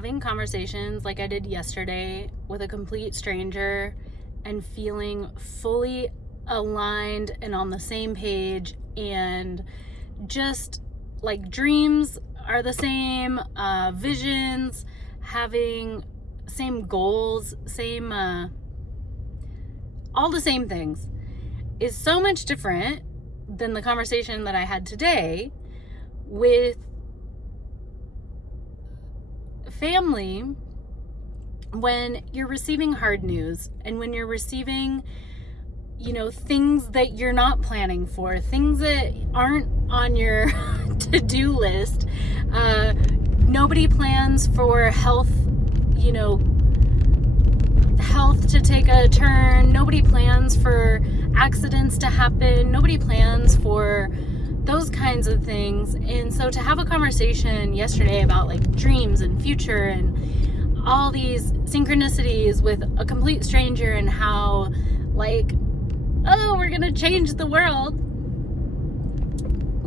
having conversations like I did yesterday with a complete stranger and feeling fully aligned and on the same page, and just like dreams are the same, visions, having same goals, same all the same things, is so much different than the conversation that I had today with family when you're receiving hard news and when you're receiving, things that you're not planning for, things that aren't on your to-do list. Nobody plans for health to take a turn. Nobody plans for accidents to happen. Nobody plans for those kinds of things. And so to have a conversation yesterday about like dreams and future and all these synchronicities with a complete stranger and how like, oh, we're gonna change the world,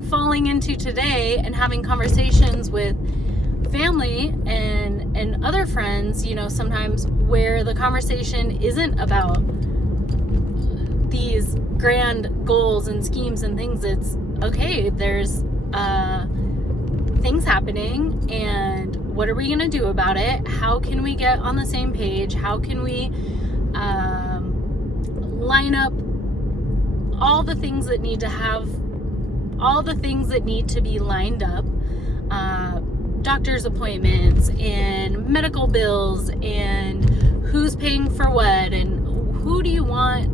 falling into today and having conversations with family and other friends, sometimes where the conversation isn't about these grand goals and schemes and things. It's okay, there's things happening, and what are we gonna do about it? How can we get on the same page? How can we line up all the things that need to be lined up, doctor's appointments and medical bills and who's paying for what and who do you want,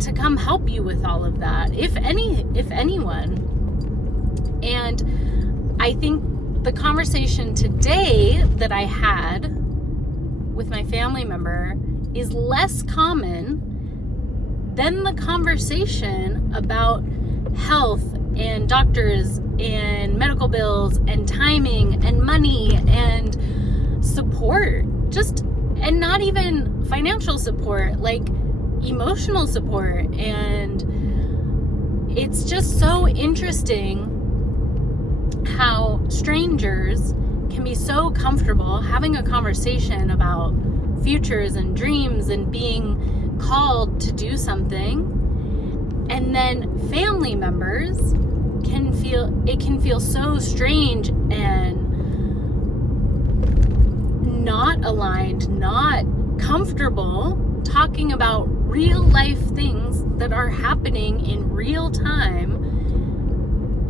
to come help you with all of that, if anyone. And I think the conversation today that I had with my family member is less common than the conversation about health and doctors and medical bills and timing and money and support, and not even financial support, like emotional support. And it's just so interesting how strangers can be so comfortable having a conversation about futures and dreams and being called to do something, and then family members can feel so strange and not aligned, not comfortable talking about real life things that are happening in real time.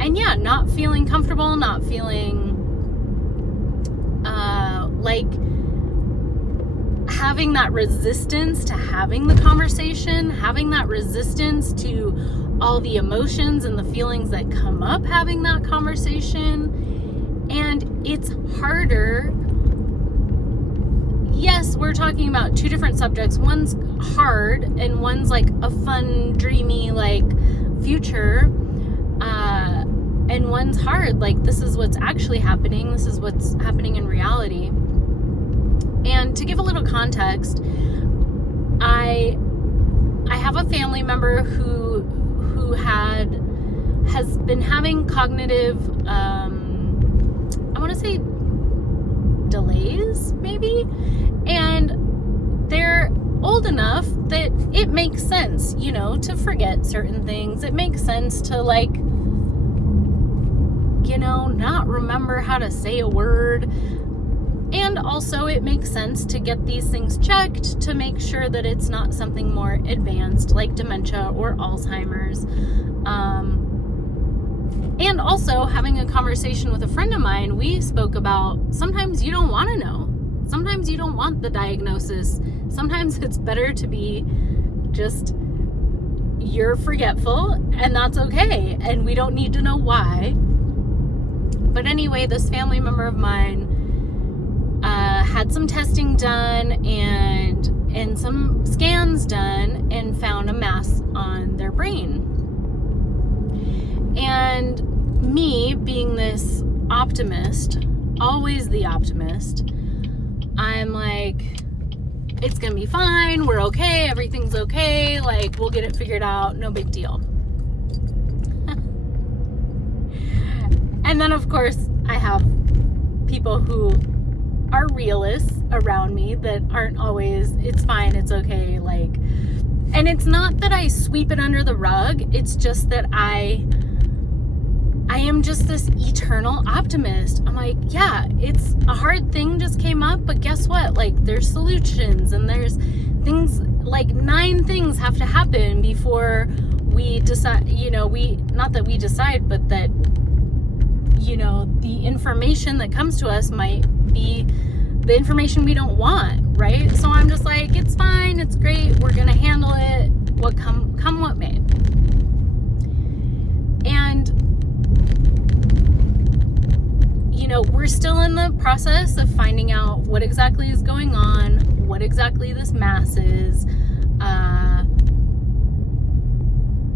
And yeah, not feeling comfortable, not feeling like having that resistance to having the conversation, having that resistance to all the emotions and the feelings that come up having that conversation. And it's harder. Yes, we're talking about two different subjects. One's hard and one's like a fun, dreamy, like future. And one's hard, like this is what's actually happening. This is what's happening in reality. And to give a little context, I have a family member who has been having cognitive, I want to say delays, maybe, and they're old enough that it makes sense, to forget certain things. It makes sense to like, not remember how to say a word. And also it makes sense to get these things checked to make sure that it's not something more advanced like dementia or Alzheimer's. And also having a conversation with a friend of mine, we spoke about sometimes you don't want to know. Sometimes you don't want the diagnosis. Sometimes it's better to be just, you're forgetful, and that's okay. And we don't need to know why. But anyway, this family member of mine had some testing done and some scans done and found a mass on their brain. And me being this optimist, always the optimist, I'm like, it's gonna be fine, we're okay, everything's okay, like we'll get it figured out, no big deal. And then of course I have people who are realists around me that aren't always, it's fine, it's okay, like, and it's not that I sweep it under the rug, it's just that I am just this eternal optimist. I'm like, yeah, it's a hard thing just came up, but guess what? Like, there's solutions, and there's things, like 9 things have to happen before we decide, not that we decide, but that, the information that comes to us might be the information we don't want, right? So I'm just like, it's fine, it's great, we're gonna handle it, what come what may. And we're still in the process of finding out what exactly is going on, what exactly this mass is.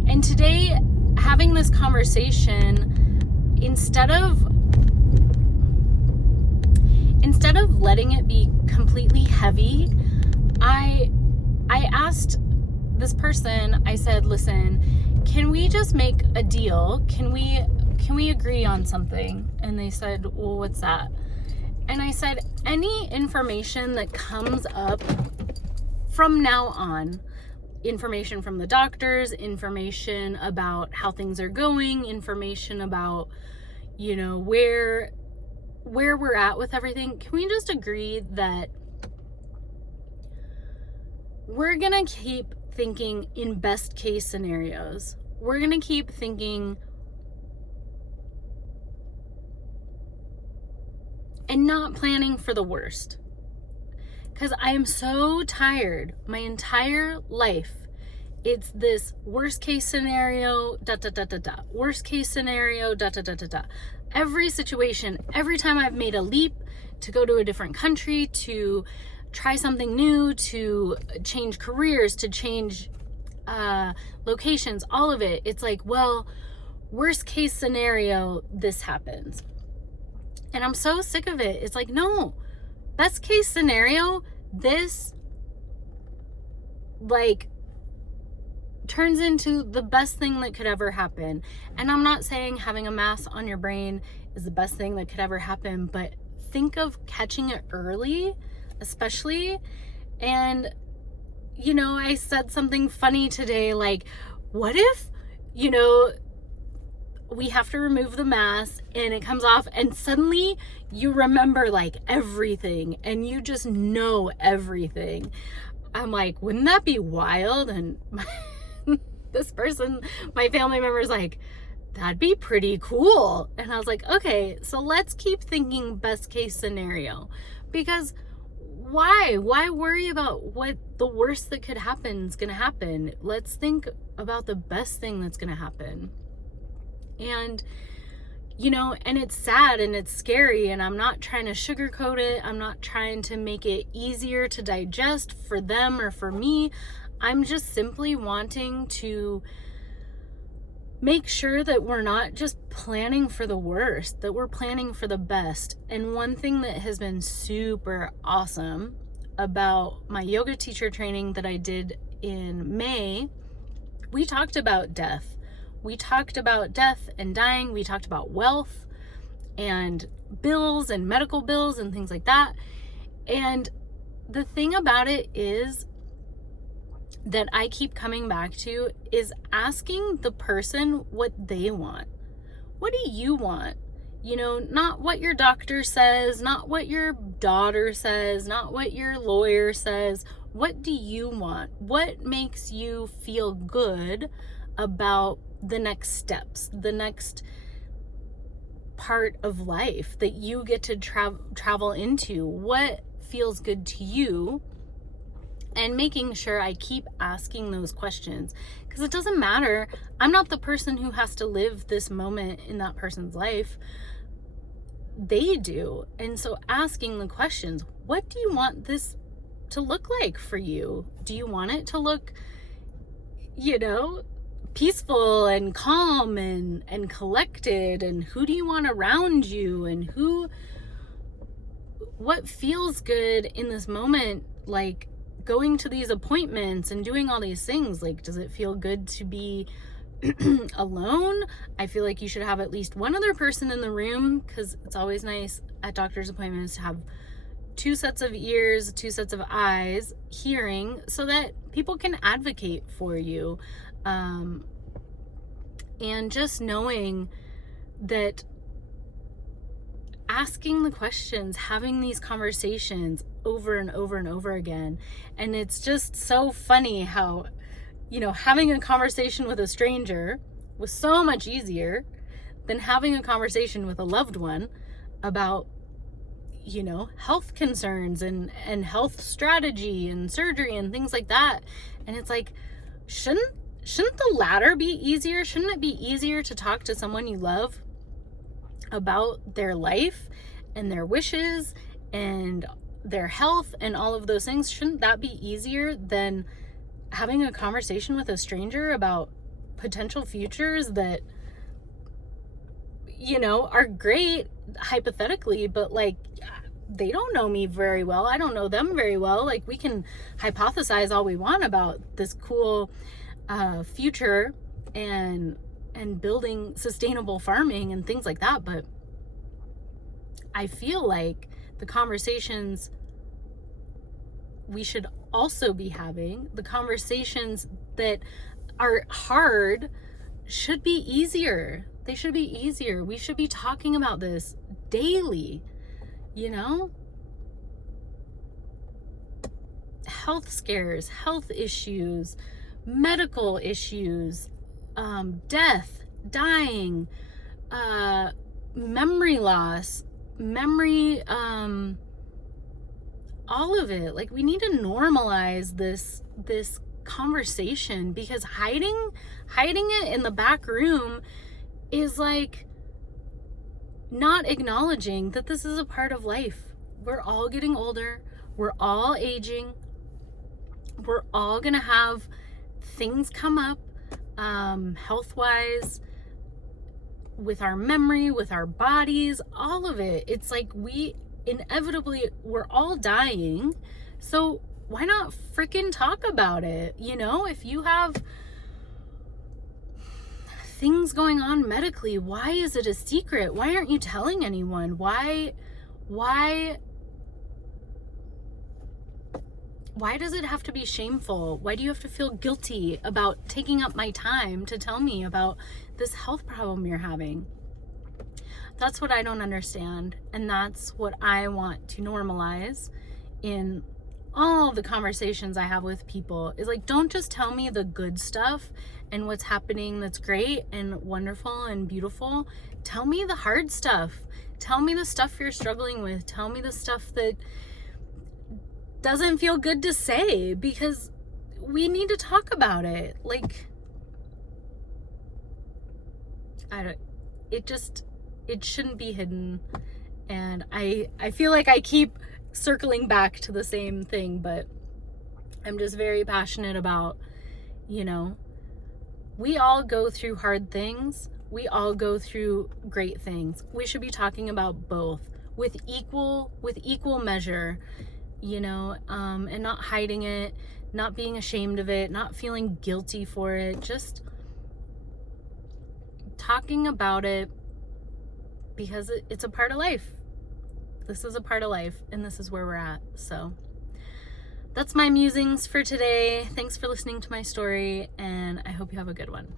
And today, having this conversation, instead of letting it be completely heavy, I asked this person, I said, listen, can we just make a deal? Can we agree on something? And they said, well, what's that? And I said, any information that comes up from now on, information from the doctors, information about how things are going, information about, where we're at with everything, can we just agree that we're gonna keep thinking in best case scenarios? We're gonna keep thinking and not planning for the worst. Because I am so tired. My entire life, it's this worst case scenario, worst case scenario, Every situation, every time I've made a leap to go to a different country, to try something new, to change careers, to change locations, all of it, it's like, well, worst case scenario, this happens. And I'm so sick of it. It's like, no, best case scenario, this turns into the best thing that could ever happen. And I'm not saying having a mass on your brain is the best thing that could ever happen, but think of catching it early, especially. And, I said something funny today, like, what if, we have to remove the mass and it comes off and suddenly you remember everything and you just know everything. I'm like, wouldn't that be wild? And this person, my family member, is like, that'd be pretty cool. And I was like, okay, so let's keep thinking best case scenario, because why worry about what the worst that could happen is going to happen? Let's think about the best thing that's going to happen. And, and it's sad and it's scary, and I'm not trying to sugarcoat it. I'm not trying to make it easier to digest for them or for me. I'm just simply wanting to make sure that we're not just planning for the worst, that we're planning for the best. And one thing that has been super awesome about my yoga teacher training that I did in May, we talked about death. We talked about death and dying. We talked about wealth and bills and medical bills and things like that. And the thing about it is that I keep coming back to is asking the person what they want. What do you want? Not what your doctor says, not what your daughter says, not what your lawyer says. What do you want? What makes you feel good about the next steps, the next part of life that you get to travel into? What feels good to you? And making sure I keep asking those questions, because it doesn't matter. I'm not the person who has to live this moment in that person's life. They do. And so asking the questions, what do you want this to look like for you? Do you want it to look, peaceful and calm and collected? And who do you want around you? And what feels good in this moment? Going to these appointments and doing all these things, does it feel good to be alone. I feel like you should have at least one other person in the room, because it's always nice at doctor's appointments to have two sets of ears, two sets of eyes, hearing, so that people can advocate for you. And just knowing that asking the questions, having these conversations over and over and over again. And it's just so funny how, having a conversation with a stranger was so much easier than having a conversation with a loved one about, health concerns and health strategy and surgery and things like that. And it's like, shouldn't the latter be easier? Shouldn't it be easier to talk to someone you love about their life and their wishes and their health and all of those things? Shouldn't that be easier than having a conversation with a stranger about potential futures that, are great hypothetically, but like, they don't know me very well. I don't know them very well. Like, we can hypothesize all we want about this cool future and building sustainable farming and things like that, but I feel like the conversations we should also be having, the conversations that are hard, should be easier. They should be easier. We should be talking about this daily, health scares, health issues, medical issues, death, dying, memory loss, all of it. Like, we need to normalize this conversation, because hiding it in the back room is like not acknowledging that this is a part of life. We're all getting older. We're all aging. We're all gonna have things come up, health-wise, with our memory, with our bodies, all of it. It's like we're all dying. So why not freaking talk about it? If you have things going on medically, why is it a secret? Why aren't you telling anyone? Why does it have to be shameful? Why do you have to feel guilty about taking up my time to tell me about this health problem you're having? That's what I don't understand. And that's what I want to normalize in all the conversations I have with people, is like, don't just tell me the good stuff and what's happening that's great and wonderful and beautiful. Tell me the hard stuff. Tell me the stuff you're struggling with. Tell me the stuff that doesn't feel good to say, because we need to talk about it. Like, it shouldn't be hidden. And I feel like I keep circling back to the same thing, but I'm just very passionate about, we all go through hard things. We all go through great things. We should be talking about both with equal measure, and not hiding it, not being ashamed of it, not feeling guilty for it, just talking about it, because it's a part of life. This is a part of life, and this is where we're at. So that's my musings for today. Thanks for listening to my story, and I hope you have a good one.